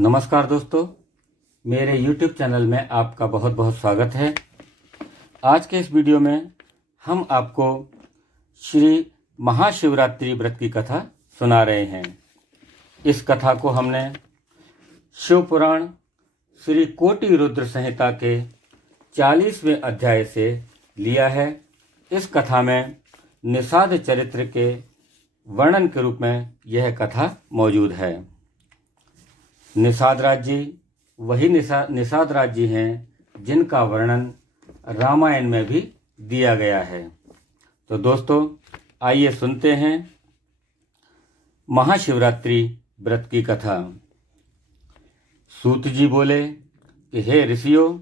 नमस्कार दोस्तों, मेरे YouTube चैनल में आपका बहुत बहुत स्वागत है। आज के इस वीडियो में हम आपको श्री महाशिवरात्रि व्रत की कथा सुना रहे हैं। इस कथा को हमने शिव पुराण श्री कोटि रुद्र संहिता के 40वें अध्याय से लिया है। इस कथा में निषाद चरित्र के वर्णन के रूप में यह कथा मौजूद है। निषाद राज्य वही निषाद राज्य हैं जिनका वर्णन रामायण में भी दिया गया है। तो दोस्तों, आइए सुनते हैं महाशिवरात्रि व्रत की कथा। सूत जी बोले कि हे ऋषियों,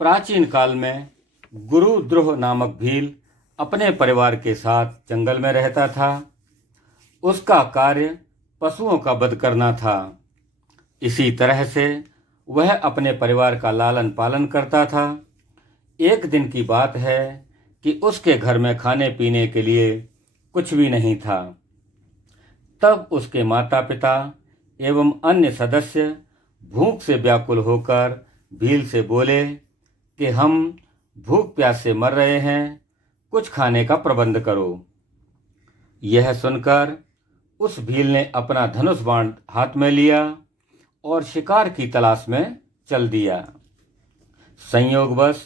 प्राचीन काल में गुरु द्रोह नामक भील अपने परिवार के साथ जंगल में रहता था। उसका कार्य पशुओं का वध करना था। इसी तरह से वह अपने परिवार का लालन पालन करता था। एक दिन की बात है कि उसके घर में खाने पीने के लिए कुछ भी नहीं था। तब उसके माता पिता एवं अन्य सदस्य भूख से व्याकुल होकर भील से बोले कि हम भूख प्यास से मर रहे हैं, कुछ खाने का प्रबंध करो। यह सुनकर उस भील ने अपना धनुष बाण हाथ में लिया और शिकार की तलाश में चल दिया। संयोगवश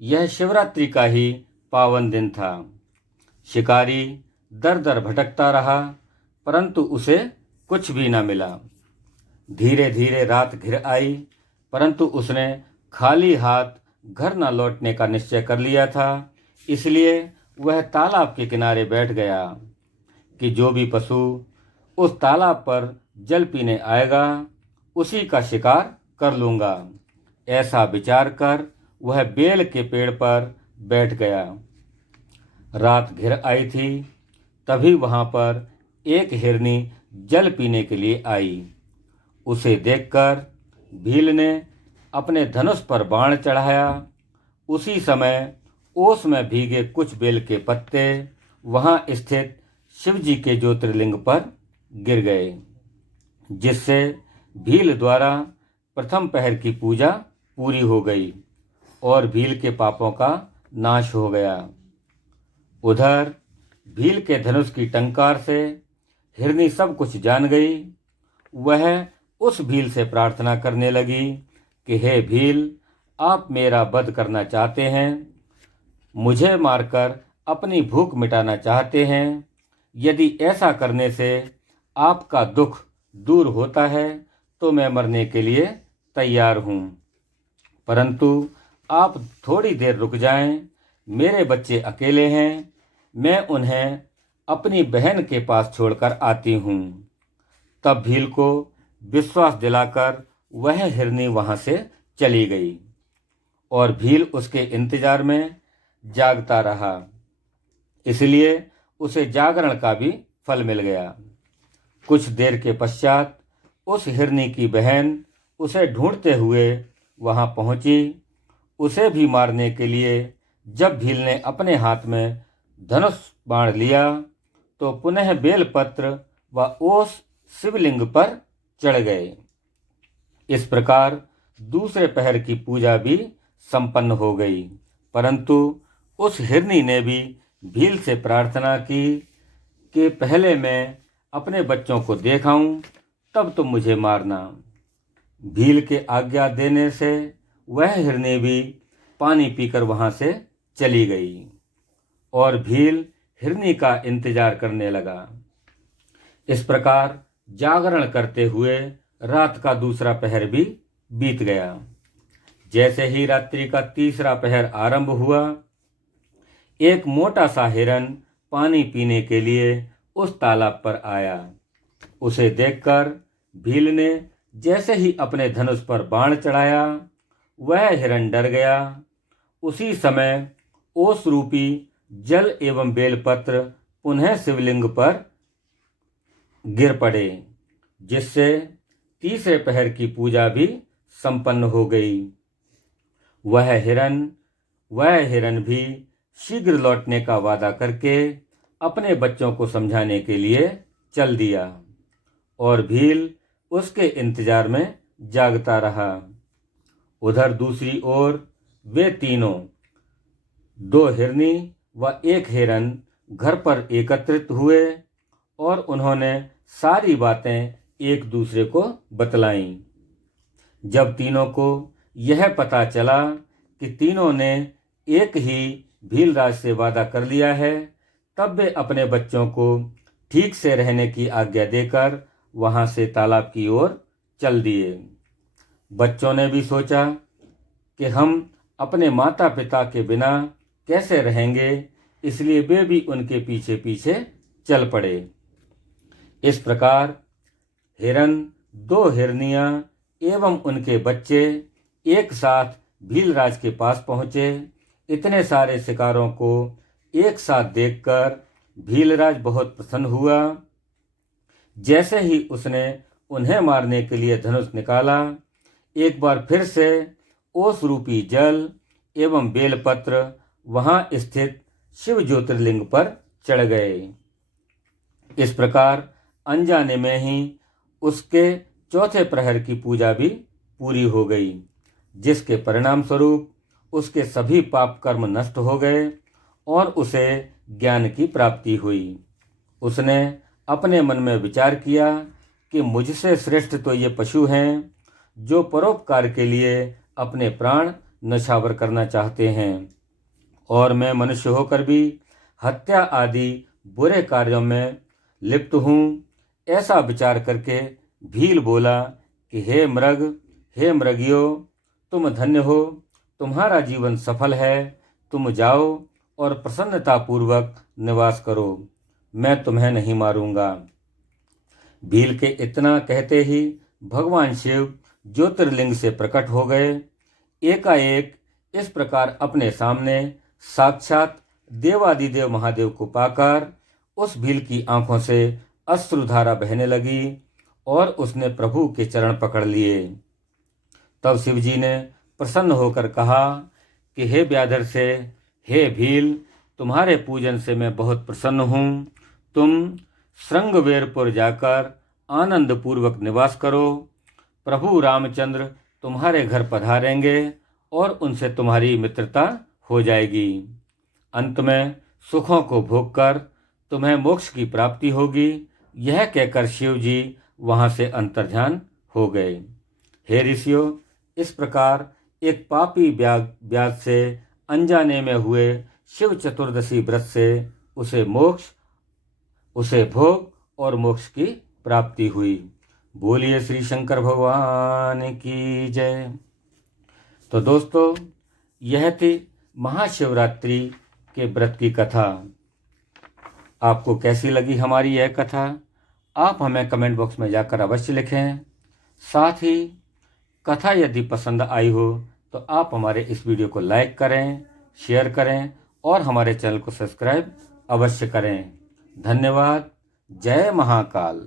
यह शिवरात्रि का ही पावन दिन था। शिकारी दर दर भटकता रहा, परंतु उसे कुछ भी न मिला। धीरे धीरे रात घिर आई, परंतु उसने खाली हाथ घर न लौटने का निश्चय कर लिया था। इसलिए वह तालाब के किनारे बैठ गया कि जो भी पशु उस तालाब पर जल पीने आएगा उसी का शिकार कर लूँगा। ऐसा विचार कर वह बेल के पेड़ पर बैठ गया। रात घिर आई थी, तभी वहाँ पर एक हिरनी जल पीने के लिए आई। उसे देखकर भील ने अपने धनुष पर बाण चढ़ाया। उसी समय ओस में भीगे कुछ बेल के पत्ते वहाँ स्थित शिवजी के ज्योतिर्लिंग पर गिर गए, जिससे भील द्वारा प्रथम पहर की पूजा पूरी हो गई और भील के पापों का नाश हो गया। उधर भील के धनुष की टंकार से हिरनी सब कुछ जान गई। वह उस भील से प्रार्थना करने लगी कि हे भील, आप मेरा वध करना चाहते हैं, मुझे मारकर अपनी भूख मिटाना चाहते हैं। यदि ऐसा करने से आपका दुख दूर होता है तो मैं मरने के लिए तैयार हूँ, परंतु आप थोड़ी देर रुक जाएं। मेरे बच्चे अकेले हैं, मैं उन्हें अपनी बहन के पास छोड़कर आती हूँ। तब भील को विश्वास दिलाकर वह हिरनी वहाँ से चली गई और भील उसके इंतजार में जागता रहा। इसलिए उसे जागरण का भी फल मिल गया। कुछ देर के पश्चात उस हिरनी की बहन उसे ढूंढते हुए वहां पहुंची। उसे भी मारने के लिए जब भील ने अपने हाथ में धनुष बाण लिया तो पुनः बेलपत्र व ओस शिवलिंग पर चढ़ गए। इस प्रकार दूसरे पहर की पूजा भी संपन्न हो गई, परंतु उस हिरनी ने भी भील से प्रार्थना की कि पहले मैं अपने बच्चों को देखाऊं, तब तुम मुझे मारना। भील के आज्ञा देने से वह हिरनी भी पानी पीकर वहां से चली गई और भील हिरनी का इंतजार करने लगा। इस प्रकार जागरण करते हुए रात का दूसरा पहर भी बीत गया। जैसे ही रात्रि का तीसरा पहर आरंभ हुआ, एक मोटा सा हिरन पानी पीने के लिए उस तालाब पर आया। उसे देखकर भील ने जैसे ही अपने धनुष पर बाण चढ़ाया, वह हिरन डर गया। उसी समय ओस रूपी जल एवं बेलपत्र पुनः शिवलिंग पर गिर पड़े, जिससे तीसरे पहर की पूजा भी संपन्न हो गई। वह हिरन भी शीघ्र लौटने का वादा करके अपने बच्चों को समझाने के लिए चल दिया और भील उसके इंतजार में जागता रहा। उधर दूसरी ओर वे तीनों, 2 हिरनी व 1 हिरन, घर पर एकत्रित हुए और उन्होंने सारी बातें एक दूसरे को बतलाईं। जब तीनों को यह पता चला कि तीनों ने एक ही भीलराज से वादा कर लिया है, तब वे अपने बच्चों को ठीक से रहने की आज्ञा देकर वहां से तालाब की ओर चल दिए। बच्चों ने भी सोचा कि हम अपने माता पिता के बिना कैसे रहेंगे, इसलिए वे भी उनके पीछे पीछे चल पड़े। इस प्रकार हिरन, 2 हिरनियां एवं उनके बच्चे एक साथ भीलराज के पास पहुंचे। इतने सारे शिकारों को एक साथ देखकर भीलराज बहुत प्रसन्न हुआ। जैसे ही उसने उन्हें मारने के लिए धनुष निकाला, एक बार फिर से ओस रूपी जल एवं बेलपत्र वहां स्थित शिव ज्योतिर्लिंग पर चढ़ गए। इस प्रकार अनजाने में ही उसके चौथे प्रहर की पूजा भी पूरी हो गई, जिसके परिणाम स्वरूप उसके सभी पाप कर्म नष्ट हो गए और उसे ज्ञान की प्राप्ति हुई। उसने अपने मन में विचार किया कि मुझसे श्रेष्ठ तो ये पशु हैं, जो परोपकार के लिए अपने प्राण नछावर करना चाहते हैं, और मैं मनुष्य होकर भी हत्या आदि बुरे कार्यों में लिप्त हूँ। ऐसा विचार करके भील बोला कि हे मृग, हे मृगियो, तुम धन्य हो, तुम्हारा जीवन सफल है। तुम जाओ और प्रसन्नतापूर्वक निवास करो, मैं तुम्हें नहीं मारूंगा। भील के इतना कहते ही भगवान शिव ज्योतिर्लिंग से प्रकट हो गए। एकाएक इस प्रकार अपने सामने साक्षात देवादिदेव महादेव को पाकर उस भील की आंखों से अश्रुधारा बहने लगी और उसने प्रभु के चरण पकड़ लिए। तब शिवजी ने प्रसन्न होकर कहा कि हे व्याधर से, हे भील, तुम्हारे पूजन से मैं बहुत प्रसन्न हूँ। तुम श्रृंगवेरपुर जाकर आनंद पूर्वक निवास करो। प्रभु रामचंद्र तुम्हारे घर पधारेंगे और उनसे तुम्हारी मित्रता हो जाएगी। अंत में सुखों को भोगकर तुम्हें मोक्ष की प्राप्ति होगी। यह कहकर शिव जी वहां से अंतर्ध्यान हो गए। हे ऋषियों, इस प्रकार एक पापी व्याध से अनजाने में हुए शिव चतुर्दशी व्रत से उसे भोग और मोक्ष की प्राप्ति हुई। बोलिए श्री शंकर भगवान की जय। तो दोस्तों, यह थी महाशिवरात्रि के व्रत की कथा। आपको कैसी लगी हमारी यह कथा? आप हमें कमेंट बॉक्स में जाकर अवश्य लिखें। साथ ही कथा यदि पसंद आई हो तो आप हमारे इस वीडियो को लाइक करें, शेयर करें और हमारे चैनल को सब्सक्राइब अवश्य करें। धन्यवाद। जय महाकाल।